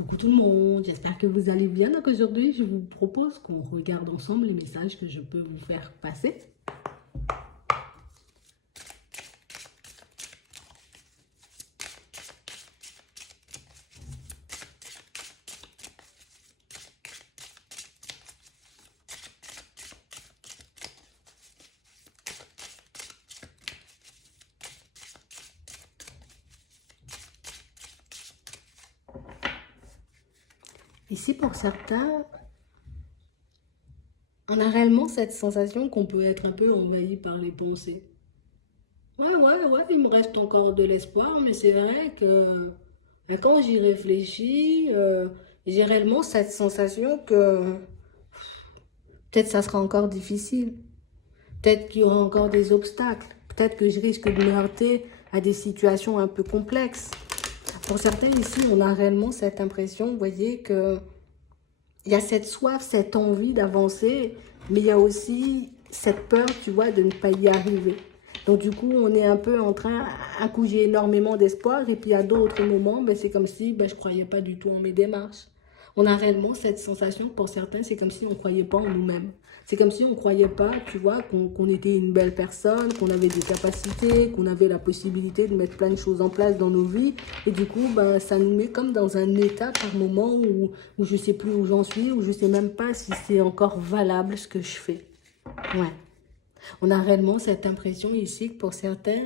Coucou tout le monde, j'espère que vous allez bien. Donc aujourd'hui, je vous propose qu'on regarde ensemble les messages que je peux vous faire passer. Ici, pour certains, on a réellement cette sensation qu'on peut être un peu envahi par les pensées. Ouais, il me reste encore de l'espoir, mais c'est vrai que quand j'y réfléchis, j'ai réellement cette sensation que peut-être ça sera encore difficile. Peut-être qu'il y aura encore des obstacles. Peut-être que je risque de me heurter à des situations un peu complexes. Pour certains ici, on a réellement cette impression, vous voyez, que il y a cette soif, cette envie d'avancer, mais il y a aussi cette peur, tu vois, de ne pas y arriver. Donc du coup, on est un peu en train, un coup j'ai énormément d'espoir, et puis à d'autres moments, ben, c'est comme si je ne croyais pas du tout en mes démarches. On a réellement cette sensation, pour certains, c'est comme si on ne croyait pas en nous-mêmes. C'est comme si on ne croyait pas, tu vois, qu'on était une belle personne, qu'on avait des capacités, qu'on avait la possibilité de mettre plein de choses en place dans nos vies. Et du coup, ben, ça nous met comme dans un état par moment où je ne sais plus où j'en suis, où je ne sais même pas si c'est encore valable ce que je fais. Ouais. On a réellement cette impression ici que pour certains,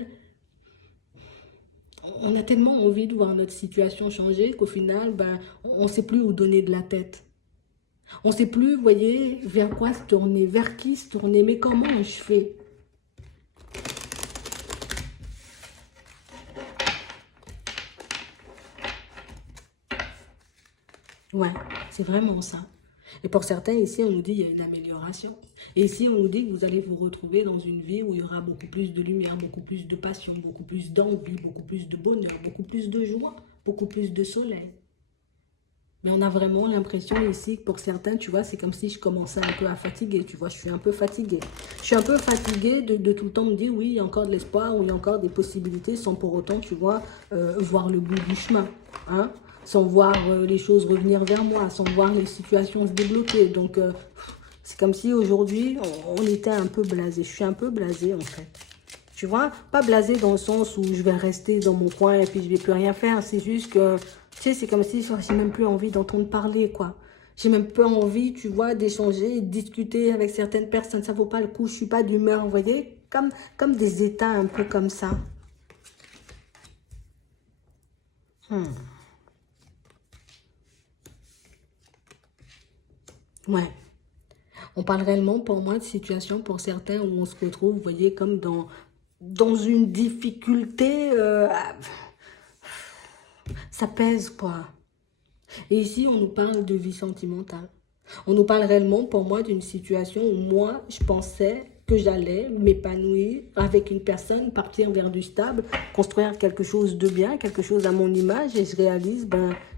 on a tellement envie de voir notre situation changer qu'au final, ben, on ne sait plus où donner de la tête. On ne sait plus, vous voyez, vers quoi se tourner, vers qui se tourner, mais comment je fais? Ouais, c'est vraiment ça. Et pour certains, ici, on nous dit qu'il y a une amélioration. Et ici, on nous dit que vous allez vous retrouver dans une vie où il y aura beaucoup plus de lumière, beaucoup plus de passion, beaucoup plus d'envie, beaucoup plus de bonheur, beaucoup plus de joie, beaucoup plus de soleil. Mais on a vraiment l'impression ici que pour certains, tu vois, c'est comme si je commençais un peu à fatiguer, tu vois, je suis un peu fatiguée. Je suis un peu fatiguée de tout le temps me dire, oui, il y a encore de l'espoir, ou il y a encore des possibilités, sans pour autant, tu vois, voir le bout du chemin, hein, sans voir les choses revenir vers moi, sans voir les situations se débloquer. Donc, c'est comme si aujourd'hui, on était un peu blasé. Je suis un peu blasée, en fait. Tu vois, pas blasé dans le sens où je vais rester dans mon coin et puis je vais plus rien faire. C'est juste que, tu sais, c'est comme si j'ai même plus envie d'entendre parler, quoi. J'ai même pas envie, tu vois, d'échanger, de discuter avec certaines personnes. Ça vaut pas le coup. Je suis pas d'humeur, vous voyez, comme des états un peu comme ça. Ouais. On parle réellement, pour moi, de situation pour certains où on se retrouve, vous voyez, comme dans une difficulté. Ça pèse, quoi. Et ici, on nous parle de vie sentimentale. On nous parle réellement, pour moi, d'une situation où moi, je pensais que j'allais m'épanouir avec une personne, partir vers du stable, construire quelque chose de bien, quelque chose à mon image, et je réalise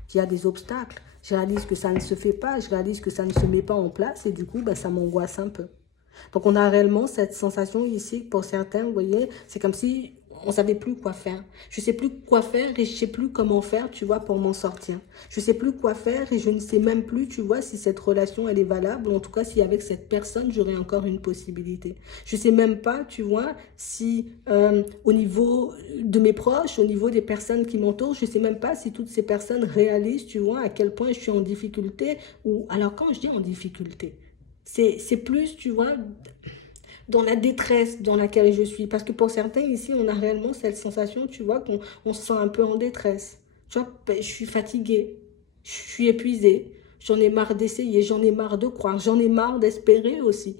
qu'il y a des obstacles. Je réalise que ça ne se fait pas, je réalise que ça ne se met pas en place, et du coup, ça m'angoisse un peu. Donc, on a réellement cette sensation ici, pour certains, vous voyez, c'est comme si on ne savait plus quoi faire. Je ne sais plus quoi faire et je ne sais plus comment faire, tu vois, pour m'en sortir. Je ne sais plus quoi faire et je ne sais même plus, tu vois, si cette relation, elle est valable, ou en tout cas, si avec cette personne, j'aurais encore une possibilité. Je ne sais même pas, tu vois, si au niveau de mes proches, au niveau des personnes qui m'entourent, je ne sais même pas si toutes ces personnes réalisent, tu vois, à quel point je suis en difficulté. Ou alors, quand je dis en difficulté, c'est plus, tu vois, dans la détresse dans laquelle je suis. Parce que pour certains, ici, on a réellement cette sensation, tu vois, qu'on se sent un peu en détresse. Tu vois, je suis fatiguée, je suis épuisée, j'en ai marre d'essayer, j'en ai marre de croire, j'en ai marre d'espérer aussi.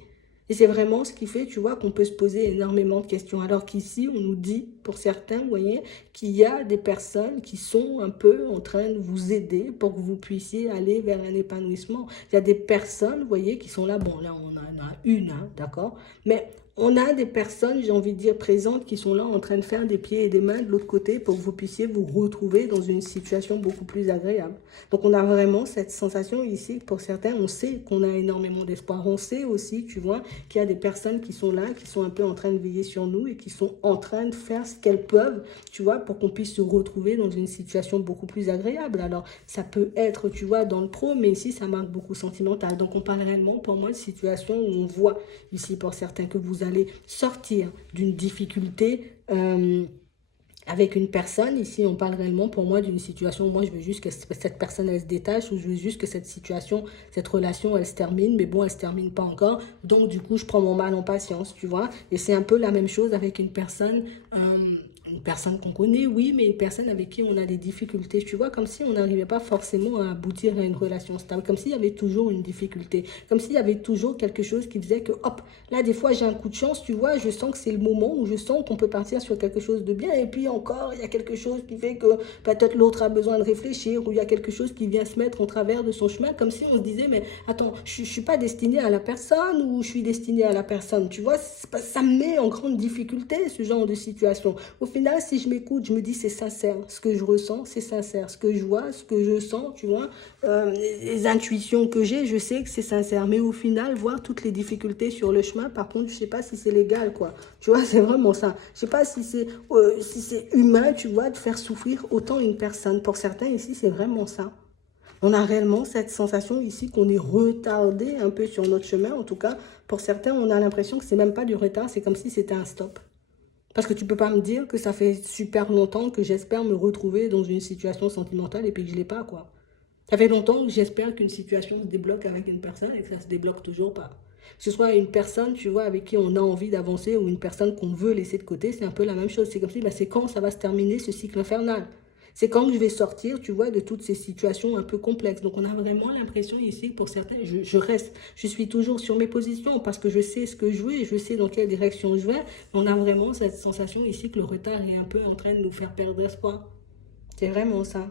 Et c'est vraiment ce qui fait, tu vois, qu'on peut se poser énormément de questions. Alors qu'ici, on nous dit, pour certains, vous voyez, qu'il y a des personnes qui sont un peu en train de vous aider pour que vous puissiez aller vers un épanouissement. Il y a des personnes, vous voyez, qui sont là. Bon, là, on en a une, hein, d'accord? Mais on a des personnes, j'ai envie de dire, présentes qui sont là en train de faire des pieds et des mains de l'autre côté pour que vous puissiez vous retrouver dans une situation beaucoup plus agréable. Donc, on a vraiment cette sensation ici que pour certains, on sait qu'on a énormément d'espoir. On sait aussi, tu vois, qu'il y a des personnes qui sont là, qui sont un peu en train de veiller sur nous et qui sont en train de faire ce qu'elles peuvent, tu vois, pour qu'on puisse se retrouver dans une situation beaucoup plus agréable. Alors, ça peut être, tu vois, dans le pro, mais ici, ça marque beaucoup sentimental. Donc, on parle réellement, pour moi, de situation où on voit ici, pour certains, que vous allez sortir d'une difficulté avec une personne. Ici, on parle réellement pour moi d'une situation où moi, je veux juste que cette personne, elle se détache, ou je veux juste que cette situation, cette relation, elle se termine, mais bon, elle se termine pas encore. Donc, du coup, je prends mon mal en patience, tu vois. Et c'est un peu la même chose avec une personne qu'on connaît, oui, mais une personne avec qui on a des difficultés, tu vois, comme si on n'arrivait pas forcément à aboutir à une relation stable, comme s'il y avait toujours une difficulté, comme s'il y avait toujours quelque chose qui faisait que, hop, là, des fois, j'ai un coup de chance, tu vois, je sens que c'est le moment où je sens qu'on peut partir sur quelque chose de bien, et puis encore, il y a quelque chose qui fait que peut-être l'autre a besoin de réfléchir, ou il y a quelque chose qui vient se mettre en travers de son chemin, comme si on se disait, mais attends, je suis pas destiné à la personne, ou je suis destiné à la personne, tu vois, ça me met en grande difficulté, ce genre de situation. Au final, si je m'écoute, je me dis c'est sincère. Ce que je ressens, c'est sincère. Ce que je vois, ce que je sens, tu vois, les intuitions que j'ai, je sais que c'est sincère. Mais au final, voir toutes les difficultés sur le chemin, par contre, je sais pas si c'est légal, quoi. Tu vois, c'est vraiment ça. Je sais pas si c'est humain, tu vois, de faire souffrir autant une personne. Pour certains ici, c'est vraiment ça. On a réellement cette sensation ici qu'on est retardé un peu sur notre chemin. En tout cas, pour certains, on a l'impression que c'est même pas du retard, c'est comme si c'était un stop. Parce que tu peux pas me dire que ça fait super longtemps que j'espère me retrouver dans une situation sentimentale et puis que je l'ai pas, quoi. Ça fait longtemps que j'espère qu'une situation se débloque avec une personne et que ça se débloque toujours pas. Que ce soit une personne, tu vois, avec qui on a envie d'avancer ou une personne qu'on veut laisser de côté, c'est un peu la même chose. C'est comme si, bah, c'est quand ça va se terminer ce cycle infernal. C'est quand je vais sortir, tu vois, de toutes ces situations un peu complexes. Donc, on a vraiment l'impression ici que pour certains, je reste, je suis toujours sur mes positions parce que je sais ce que je veux et je sais dans quelle direction je vais. Mais on a vraiment cette sensation ici que le retard est un peu en train de nous faire perdre espoir. C'est vraiment ça.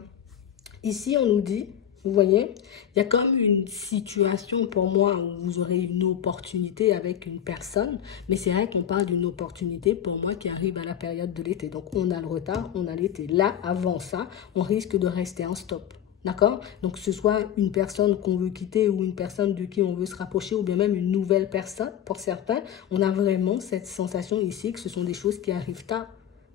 Ici, on nous dit, vous voyez, il y a comme une situation pour moi où vous aurez une opportunité avec une personne, mais c'est vrai qu'on parle d'une opportunité pour moi qui arrive à la période de l'été. Donc, on a le retard, on a l'été. Là, avant ça, on risque de rester en stop. D'accord? Donc, que ce soit une personne qu'on veut quitter ou une personne de qui on veut se rapprocher ou bien même une nouvelle personne, pour certains, on a vraiment cette sensation ici que ce sont des choses qui arrivent tard.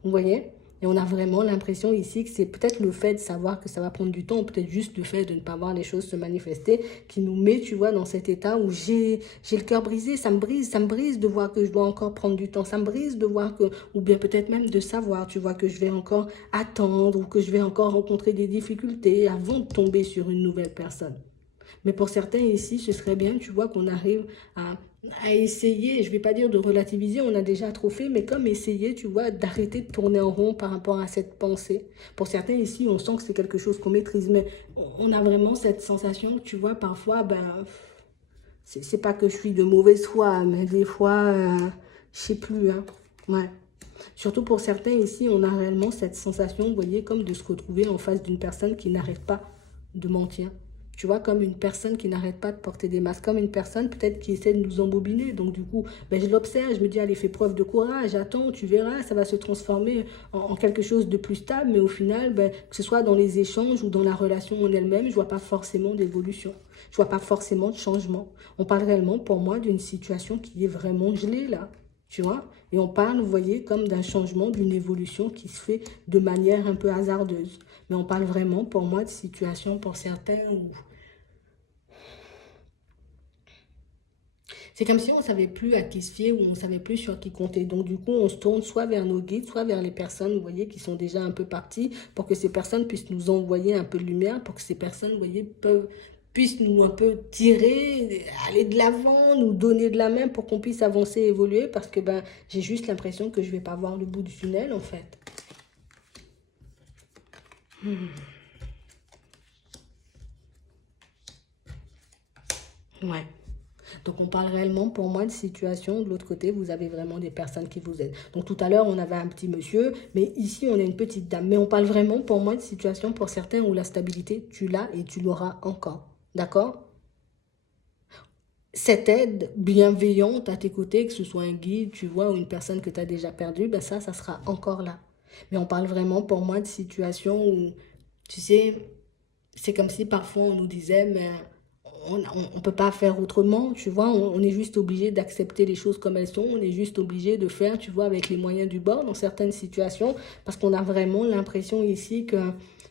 Vous voyez? Et on a vraiment l'impression ici que c'est peut-être le fait de savoir que ça va prendre du temps, ou peut-être juste le fait de ne pas voir les choses se manifester, qui nous met, tu vois, dans cet état où j'ai le cœur brisé, ça me brise de voir que je dois encore prendre du temps, ça me brise de voir que, ou bien peut-être même de savoir, tu vois, que je vais encore attendre, ou que je vais encore rencontrer des difficultés avant de tomber sur une nouvelle personne. Mais pour certains ici, ce serait bien, tu vois, qu'on arrive à essayer, je ne vais pas dire de relativiser, on a déjà trop fait, mais comme essayer, tu vois, d'arrêter de tourner en rond par rapport à cette pensée. Pour certains ici, on sent que c'est quelque chose qu'on maîtrise, mais on a vraiment cette sensation, tu vois, parfois, ben, c'est pas que je suis de mauvaise foi, mais des fois, je sais plus, hein. Ouais. Surtout pour certains ici, on a réellement cette sensation, vous voyez, comme de se retrouver en face d'une personne qui n'arrête pas de mentir. Tu vois, comme une personne qui n'arrête pas de porter des masques, comme une personne peut-être qui essaie de nous embobiner. Donc du coup, ben, je l'observe, je me dis, allez, fais preuve de courage, attends, tu verras, ça va se transformer en quelque chose de plus stable. Mais au final, ben, que ce soit dans les échanges ou dans la relation en elle-même, je vois pas forcément d'évolution. Je vois pas forcément de changement. On parle réellement, pour moi, d'une situation qui est vraiment gelée là. Tu vois? Et on parle, vous voyez, comme d'un changement, d'une évolution qui se fait de manière un peu hasardeuse. Mais on parle vraiment, pour moi, de situation pour certains où c'est comme si on ne savait plus à qui se fier ou on ne savait plus sur qui compter. Donc, du coup, on se tourne soit vers nos guides, soit vers les personnes, vous voyez, qui sont déjà un peu parties, pour que ces personnes puissent nous envoyer un peu de lumière, pour que ces personnes, vous voyez, puissent nous un peu tirer, aller de l'avant, nous donner de la main pour qu'on puisse avancer, évoluer, parce que ben, j'ai juste l'impression que je ne vais pas voir le bout du tunnel, en fait. Ouais. Donc, on parle réellement, pour moi, de situation. De l'autre côté, vous avez vraiment des personnes qui vous aident. Donc, tout à l'heure, on avait un petit monsieur, mais ici, on a une petite dame. Mais on parle vraiment, pour moi, de situation pour certains où la stabilité, tu l'as et tu l'auras encore. D'accord? cette aide bienveillante à tes côtés, que ce soit un guide, tu vois, ou une personne que tu as déjà perdue, ben ça sera encore là. Mais on parle vraiment pour moi de situations où, tu sais, c'est comme si parfois on nous disait, mais on peut pas faire autrement, tu vois, on est juste obligé d'accepter les choses comme elles sont, on est juste obligé de faire, tu vois, avec les moyens du bord dans certaines situations, parce qu'on a vraiment l'impression ici que,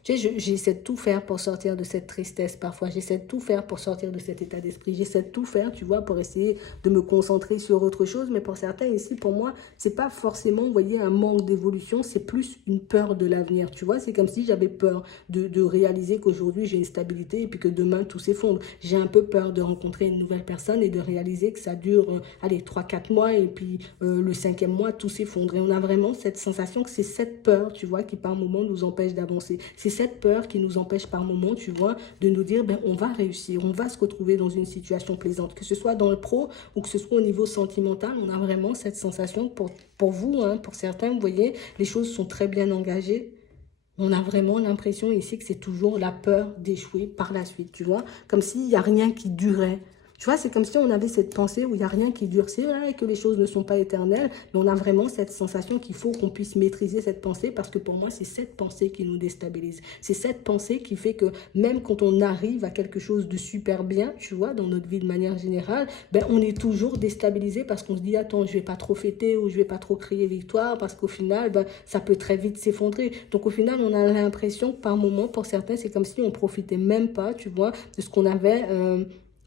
tu sais, j'essaie de tout faire pour sortir de cette tristesse parfois, j'essaie de tout faire pour sortir de cet état d'esprit, j'essaie de tout faire, tu vois, pour essayer de me concentrer sur autre chose, mais pour certains ici, pour moi, c'est pas forcément, vous voyez, un manque d'évolution, c'est plus une peur de l'avenir, tu vois, c'est comme si j'avais peur de réaliser qu'aujourd'hui j'ai une stabilité et puis que demain tout s'effondre. J'ai un peu peur de rencontrer une nouvelle personne et de réaliser que ça dure, allez, 3 4 mois et puis le cinquième mois tout s'effondre. Et on a vraiment cette sensation que c'est cette peur, tu vois, qui par moment nous empêche d'avancer. C'est cette peur qui nous empêche par moment, tu vois, de nous dire, ben on va réussir, on va se retrouver dans une situation plaisante, que ce soit dans le pro ou que ce soit au niveau sentimental, on a vraiment cette sensation pour vous, hein, pour certains, vous voyez, les choses sont très bien engagées. On a vraiment l'impression ici que c'est toujours la peur d'échouer par la suite, tu vois, comme s'il n'y a rien qui durait. Tu vois, c'est comme si on avait cette pensée où il n'y a rien qui dure. C'est vrai que les choses ne sont pas éternelles, mais on a vraiment cette sensation qu'il faut qu'on puisse maîtriser cette pensée parce que pour moi, c'est cette pensée qui nous déstabilise. C'est cette pensée qui fait que même quand on arrive à quelque chose de super bien, tu vois, dans notre vie de manière générale, ben, on est toujours déstabilisé parce qu'on se dit, attends, je vais pas trop fêter ou je vais pas trop crier victoire parce qu'au final, ben, ça peut très vite s'effondrer. Donc au final, on a l'impression que par moment, pour certains, c'est comme si on profitait même pas, tu vois, de ce qu'on avait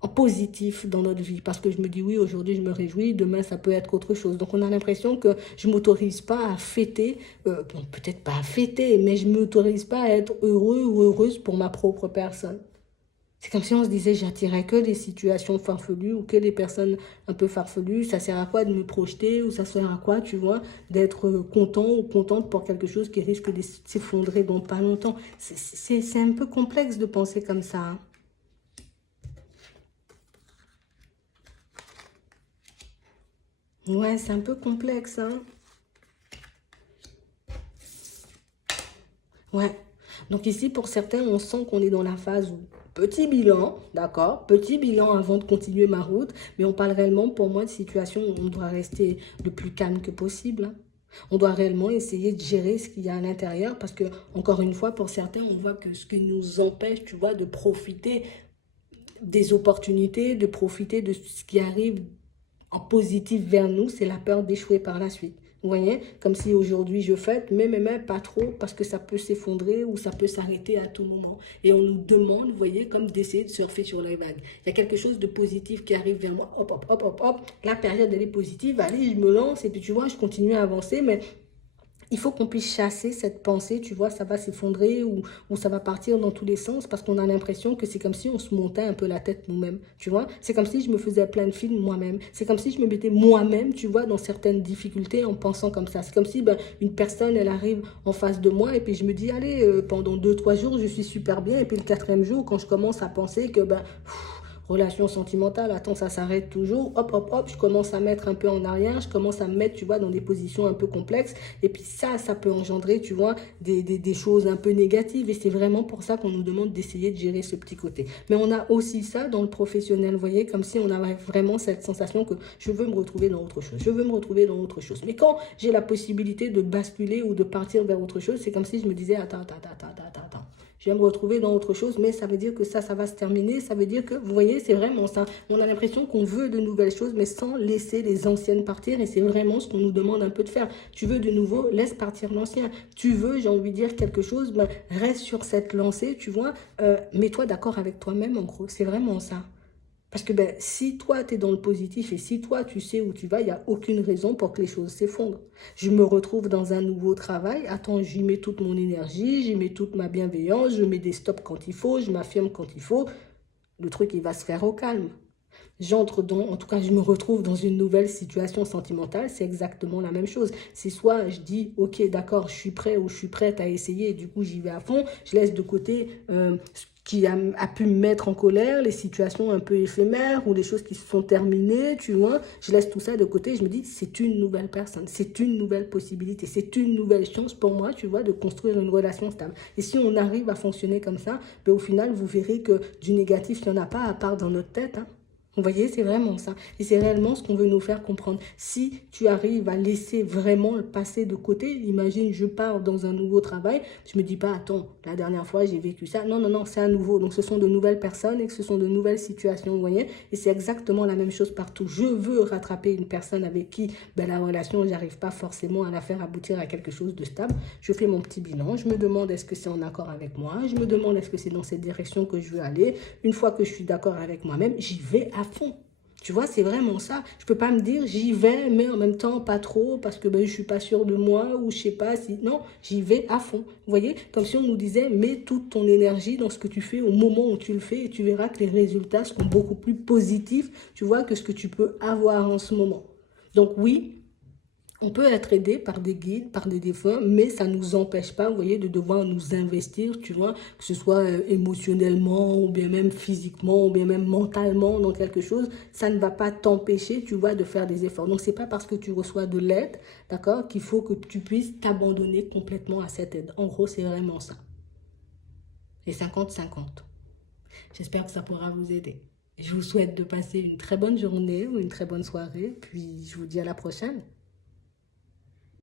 en positif dans notre vie. Parce que je me dis, oui, aujourd'hui, je me réjouis, demain, ça peut être autre chose. Donc on a l'impression que je m'autorise pas à fêter, bon, peut-être pas à fêter, mais je m'autorise pas à être heureux ou heureuse pour ma propre personne. C'est comme si on se disait, j'attirais que des situations farfelues ou que des personnes un peu farfelues. Ça sert à quoi de me projeter ou ça sert à quoi, tu vois, d'être content ou contente pour quelque chose qui risque de s'effondrer dans pas longtemps. C'est un peu complexe de penser comme ça, hein. Ouais, c'est un peu complexe, hein. Ouais. Donc ici, pour certains, on sent qu'on est dans la phase où petit bilan, d'accord, petit bilan avant de continuer ma route, mais on parle réellement pour moi de situation où on doit rester le plus calme que possible, hein. On doit réellement essayer de gérer ce qu'il y a à l'intérieur parce que, encore une fois, pour certains, on voit que ce qui nous empêche, tu vois, de profiter des opportunités, de profiter de ce qui arrive en positif vers nous, c'est la peur d'échouer par la suite. Vous voyez, comme si aujourd'hui je fête, mais pas trop, parce que ça peut s'effondrer ou ça peut s'arrêter à tout moment. Et on nous demande, vous voyez, comme d'essayer de surfer sur les vagues. Il y a quelque chose de positif qui arrive vers moi, hop, hop, hop, hop, hop, la période elle est positive, allez, je me lance, et puis tu vois, je continue à avancer, mais il faut qu'on puisse chasser cette pensée, tu vois, ça va s'effondrer ou ça va partir dans tous les sens parce qu'on a l'impression que c'est comme si on se montait un peu la tête nous-mêmes, tu vois. C'est comme si je me faisais plein de films moi-même. C'est comme si je me mettais moi-même, tu vois, dans certaines difficultés en pensant comme ça. C'est comme si ben, une personne, elle arrive en face de moi et puis je me dis, allez, pendant 2 3 jours, je suis super bien. Et puis le quatrième jour, quand je commence à penser que, ben, relation sentimentale, attends, ça s'arrête toujours, hop, hop, hop, je commence à mettre un peu en arrière, je commence à me mettre, tu vois, dans des positions un peu complexes, et puis ça peut engendrer, tu vois, des choses un peu négatives, et c'est vraiment pour ça qu'on nous demande d'essayer de gérer ce petit côté. Mais on a aussi ça dans le professionnel, vous voyez, comme si on avait vraiment cette sensation que je veux me retrouver dans autre chose, je veux me retrouver dans autre chose. Mais quand j'ai la possibilité de basculer ou de partir vers autre chose, c'est comme si je me disais, attends. Je vais me retrouver dans autre chose, mais ça veut dire que ça va se terminer. Ça veut dire que, vous voyez, c'est vraiment ça. On a l'impression qu'on veut de nouvelles choses, mais sans laisser les anciennes partir. Et c'est vraiment ce qu'on nous demande un peu de faire. Tu veux de nouveau, laisse partir l'ancien. Tu veux, j'ai envie de dire quelque chose, ben, reste sur cette lancée, tu vois. Mets-toi d'accord avec toi-même, en gros. C'est vraiment ça. Parce que ben, si toi, tu es dans le positif et si toi, tu sais où tu vas, il n'y a aucune raison pour que les choses s'effondrent. Je me retrouve dans un nouveau travail. Attends, j'y mets toute mon énergie, j'y mets toute ma bienveillance, je mets des stops quand il faut, je m'affirme quand il faut. Le truc, il va se faire au calme. J'entre dans, en tout cas, je me retrouve dans une nouvelle situation sentimentale, c'est exactement la même chose. C'est soit je dis, ok, d'accord, je suis prêt ou je suis prête à essayer, et du coup, j'y vais à fond. Je laisse de côté ce qui a pu me mettre en colère, les situations un peu éphémères ou les choses qui se sont terminées, tu vois. Je laisse tout ça de côté et je me dis, c'est une nouvelle personne, c'est une nouvelle possibilité, c'est une nouvelle chance pour moi, tu vois, de construire une relation stable. Et si on arrive à fonctionner comme ça, ben, au final, vous verrez que du négatif, il n'y en a pas à part dans notre tête, hein. Vous voyez, c'est vraiment ça. Et c'est réellement ce qu'on veut nous faire comprendre. Si tu arrives à laisser vraiment le passé de côté, imagine, je pars dans un nouveau travail, je me dis pas, attends, la dernière fois, j'ai vécu ça. Non, non, non, c'est à nouveau. Donc, ce sont de nouvelles personnes et ce sont de nouvelles situations, vous voyez. Et c'est exactement la même chose partout. Je veux rattraper une personne avec qui, ben, la relation, j'arrive pas forcément à la faire aboutir à quelque chose de stable. Je fais mon petit bilan. Je me demande est-ce que c'est en accord avec moi. Je me demande est-ce que c'est dans cette direction que je veux aller. Une fois que je suis d'accord avec moi-même, j'y vais à fond. Tu vois, c'est vraiment ça. Je peux pas me dire j'y vais, mais en même temps pas trop parce que ben, je suis pas sûre de moi ou je sais pas si... Non, j'y vais à fond. Vous voyez, comme si on nous disait mets toute ton énergie dans ce que tu fais au moment où tu le fais et tu verras que les résultats seront beaucoup plus positifs, tu vois, que ce que tu peux avoir en ce moment. Donc oui, on peut être aidé par des guides, par des défunts, mais ça ne nous empêche pas, vous voyez, de devoir nous investir, tu vois, que ce soit émotionnellement, ou bien même physiquement, ou bien même mentalement dans quelque chose. Ça ne va pas t'empêcher, tu vois, de faire des efforts. Donc, c'est pas parce que tu reçois de l'aide, d'accord, qu'il faut que tu puisses t'abandonner complètement à cette aide. En gros, c'est vraiment ça. Les 50-50. J'espère que ça pourra vous aider. Je vous souhaite de passer une très bonne journée ou une très bonne soirée, puis je vous dis à la prochaine.